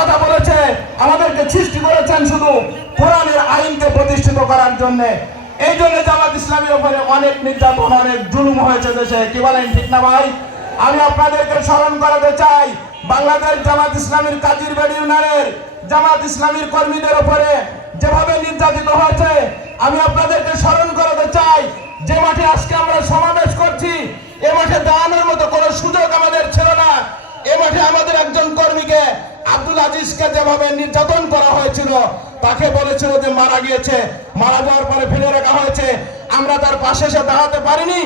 কথা বলেছে, আমাদেরকে সৃষ্টি করেছেন শুধু কোরআনের আইনকে প্রতিষ্ঠিত করার জন্য। এই জন্য জামাত ইসলামের উপরে অনেক নির্যাতন, অনেক জুলুম হয়েছে দেশে, কি বলেন ঠিক না ভাই? আমি আপনাদেরকে স্মরণ করাতে চাই, বাংলাদেশ জামাত ইসলামীর কাজীর বেড়ি ইউনিয়নের জামাত ইসলামীর কর্মীদের উপরে যেভাবে নির্যাতিত হয়েছে, আমি আপনাদেরকে স্মরণ করাতে চাই, যে মাঠে আজকে আমরা সমাবেশ করছি, এ মাঠে দাঁড়ানোর মতো কোনো সুযোগ আমাদের ছিল না এ মাঠে আমাদের একজন কর্মীকে আব্দুল যেভাবে নির্যাতন করা হয়েছিল, তাকে বলেছিল যে মারা গিয়েছে। মারা যাওয়ার পরে ফেলে রাখা হয়েছে। আমরা তার পাশে এসে দাঁড়াতে পারিনি।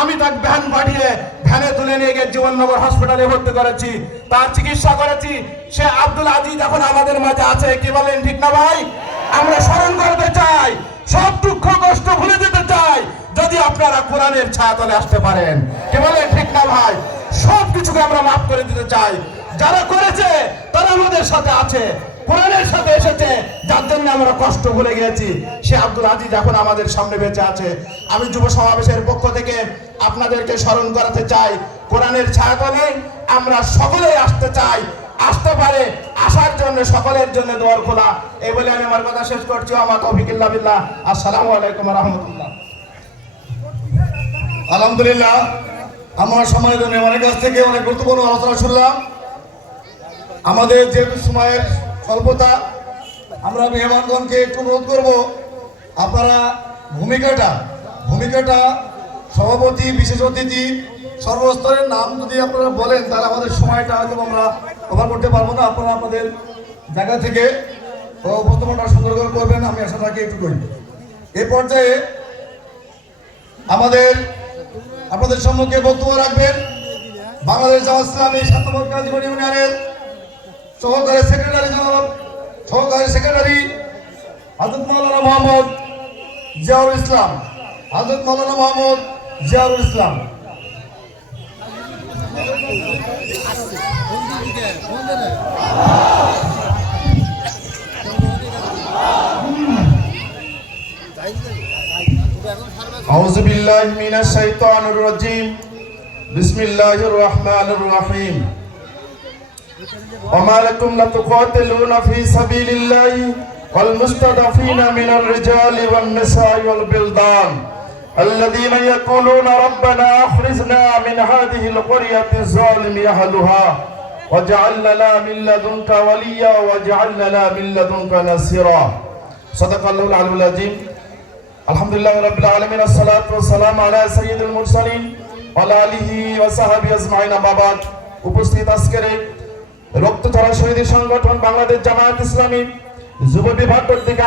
আমি তাকে ভ্যান পাঠিয়ে ভ্যানে তুলে নিয়ে গিয়ে জীবননগর হসপিটালে ভর্তি করেছি। তার চিকিৎসা করেছি। সে আব্দুল আজিজ এখন আমাদের মাঝে আছে। কি বলেন ঠিক না ভাই? আমরা স্মরণ করতে চাই। সব দুঃখ কষ্ট ভুলে যেতে চাই। যদি আপনারা কোরআনের ছায়া ছায়াতলে আসতে পারেন। কে বলেন ঠিক না ভাই? সব কিছুকে আমরা মাফ করে দিতে চাই। যারা করেছে তারা আমাদের সাথে আছে, কোরআনের সাথে এসেছে, যার জন্য আমরা কষ্ট ভুলে গিয়েছি। সে আব্দুল আজিজ এখন আমাদের সামনে বেঁচে আছে। আমি যুব সমাবেশের পক্ষ থেকে আপনাদেরকে স্মরণ করাতে চাই, কোরআনের ছায়াতলে আমরা সকলেই আসতে চাই। আসতে পারে, আসার জন্য, সকলের জন্য দোয়ার খোলা। এই বলে আমি আমার কথা শেষ করছি আমার তৌফিকুল্লাহ বিল্লাহ। আসসালামু আলাইকুম রহমতুল্লাহ। আলহামদুলিল্লাহ, আমার সম্মানিত অনেক কাছ থেকে অনেক গুরুত্বপূর্ণ আলোচনা শুনলাম। আমাদের যেহেতু সময়ের স্বল্পতা, আমরা মেহমানগণকে একটু অনুরোধ করব, আপনারা ভূমিকাটা ভূমিকাটা সভাপতি, বিশেষ অতিথি, সর্বস্তরের নাম যদি আপনারা বলেন, তাহলে আমাদের সময়টা হয়তো আমরা কভার করতে পারব না। আপনারা আপনাদের জায়গা থেকে উপস্থাপনটা সুন্দর করে করবেন, আমি আশা রাখি একটু করি। এ পর্যায়ে আমাদের, আপনাদের সম্মুখে বক্তব্য রাখবেন বাংলাদেশ জামাত ইসলামী সাত নম্বর কাজীবন ইউনিয়নের সহকারী সেক্রেটারি জনাব সহকারী সেক্রেটারি হাজরত মৌলানা মোহাম্মদ জিয়াউল ইসলাম হাজরত মৌলানা মোহাম্মদ জিয়াউল ইসলাম أعوذ بالله من الشيطان الرجيم بسم الله الرحمن الرحيم وما لكم لا تقاتلون في سبيل الله والمستضعفين من الرجال والنساء والبلدان الذين يقولون ربنا أخرجنا من هذه القرية الظالم أهلها واجعل لنا من لدنك وليا واجعل لنا من لدنك نصيرا صدق الله العلي العظيم আলহামদুলিল্লাহ রাব্বিল আলামিন আসসালাতু ওয়াসসালামু আলা সাইয়্যিদিল মুরসালিন ওয়া আলা আলিহি ওয়া সাহবিহি আজমাইন আম্মা বাদ উপস্থিত আজকের শহীদ সংগঠন বাংলাদেশ জামায়াত ইসলামী যুব বিভাগ কর্তৃক